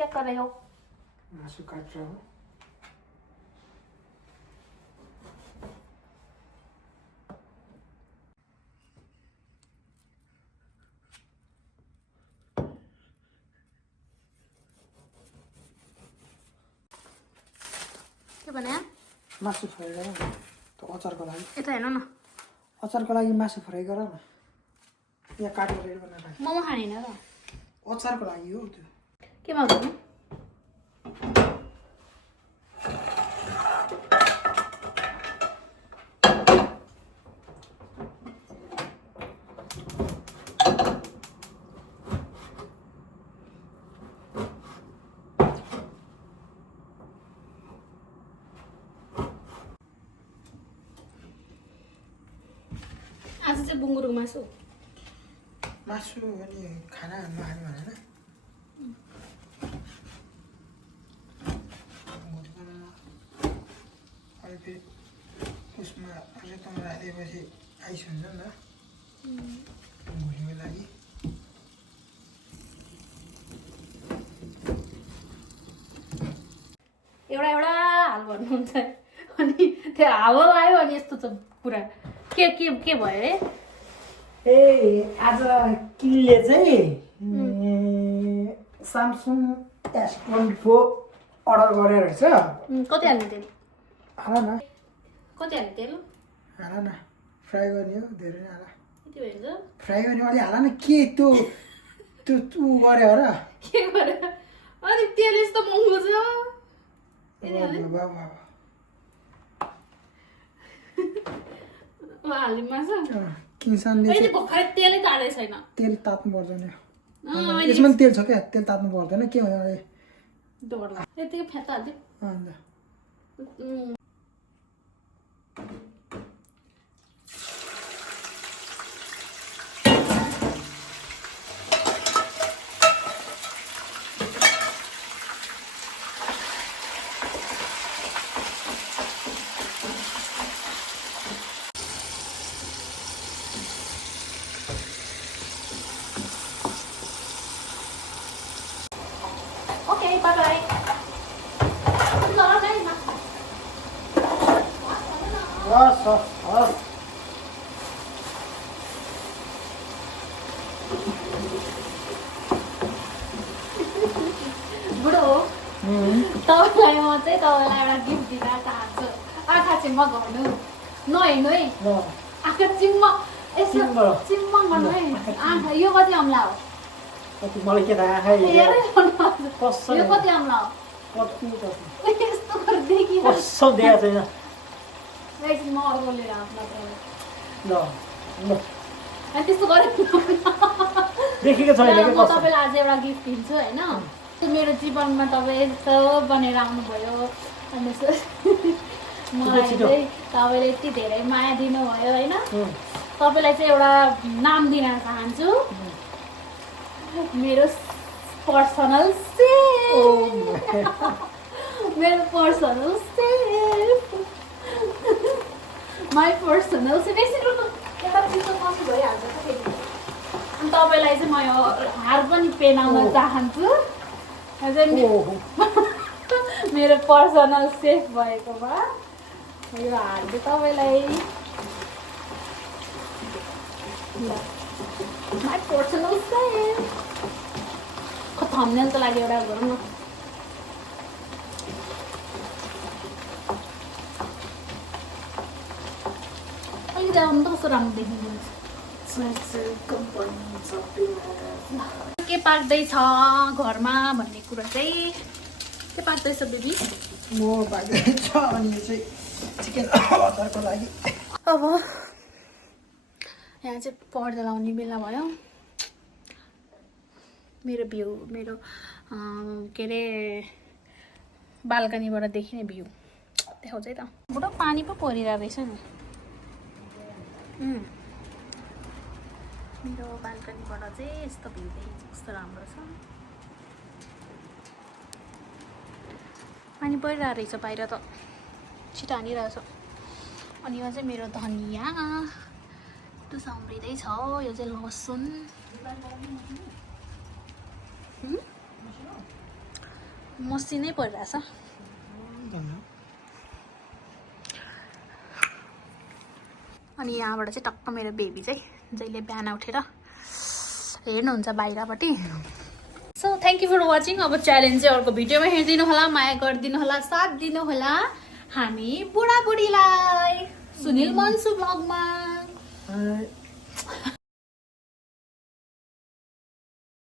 क्या कर रहे हो? मासु काट रहा हूँ। के बनाया? मासु फ्राई गर न त अचारको लागि। यता हेर्नु न। अचारको लागि मासु फ्राई गर न। यहाँ काटेर रेडी बनाएर राख। मोमो खाँदैन र? अचारको लागि हो त्यो। केमा गर्नु? आज चाहिँ बुङ्गुरको मासु मासु अनि खाना नखाने भनेर अनि फेरि उसमा रेतमा राखिदिएपछि आइस हुन्छ नि त भुल्नुको लागि। एउटा एउटा हाल भन्नुहुन्छ अनि त्यो हावा आयो अनि यस्तो छ कुरा। के भयो अरे? ए आज किनले चाहिँ सामसुङ S24 अर्डर गरेर रहेछ। कति हाल्ने तेल? हाल न कति हाल्ने तेल? हाल न फ्राई गर्ने हो धेरै नै हाल। यति भयो फ्राई गर्ने अलि हाल न के त्यो त्यो उ गऱ्यो र के गरे? अनि तेल यस्तो महँगो छ। बाबा हाल्ने मासु किसानले अहिले भर्खरै तेलै तारेको छैन। तेल तात्नु पर्दैन। यसमा पनि तेल छ क्या, तेल तात्नु पर्दैन। के भयो अहिले डर लाग्छ यतिकै फ्याँचा हाल्दै। अन्त ओके बाई बाई। हस् हस् हस् बुढो हो तपाईँलाई म चाहिँ तपाईँलाई एउटा गिफ्ट दिन चाहन्छु। आँखा चिम्म गर्नु नहेर्नु है। आँखा चिम्म यसो चिम्म गर्नु है। आँखा यो कति अम्ला हो? मलाई के थाहा खै हेरेर भन्नु। यो कति अम्ला हो? यस्तो गरेर देखिरहेको कसो देखाएको छैन। एकछिन म अर्को लिएर आउँछु ल ल अनि त्यस्तो गरेर देखेको छैन के म कसो। तपाईँलाई आज एउटा गिफ्ट दिन्छु होइन। मेरो जीवनमा तपाईँ यस्तो बनेर आउनुभयो अनि मलाई चाहिँ तपाईँले यति धेरै माया दिनुभयो होइन। तपाईँलाई चाहिँ एउटा नाम दिन चाहन्छु। मेरो पर्सनल सेफ। मेरो personal safe. My personal safe. एउटा चिसो कस्तो भइहाल्छ त फेरि। अनि तपाईँलाई चाहिँ म यो हार पनि पेनाउन चाहन्छु। मेरो पर्सनल सेफ भएकोमा यो हार चाहिँ तपाईँलाई माई पर्सनल सेफ। थम्बनेलको लागि एउटा गरौँ न। अहिले जानु त कस्तो राम्रो देखिन्छ। के पाक्दैछ घरमा भन्ने कुरा चाहिँ के पाक्दैछ बेबी? म पाक्दैछ अनि यो चाहिँ चिकन अचारको लागि। अब यहाँ चाहिँ पर्दा लाउने बेला भयो। मेरो भ्यू मेरो के अरे बाल्कनीबाट देखिने भ्यू देखाउँछ है त। बुढो पानी पो परिरहेको रहेछ नि। मेरो बाल्कनीबाट चाहिँ यस्तो भ्यू देखिन्छ। कस्तो राम्रो छ। पानी परिरहेको रहेछ बाहिर त छिटो हानिरहेछ। अनि यो चाहिँ मेरो धनिया टुसा उम्रिँदैछ। यो चाहिँ लसुन मसिनै परिरहेछ। अनि यहाँबाट चाहिँ टक्क मेरो बेबी चाहिँ जहिले बिहान उठेर हेर्नुहुन्छ बाहिरपट्टि। So thank you for watching. अब च्यालेन्ज चाहिँ अर्को भिडियोमा हेरिदिनु होला, माया गरिदिनु होला, साथ दिनु होला हामी बुढाबुढीलाई। सुनिल मन्सु भ्लगमा।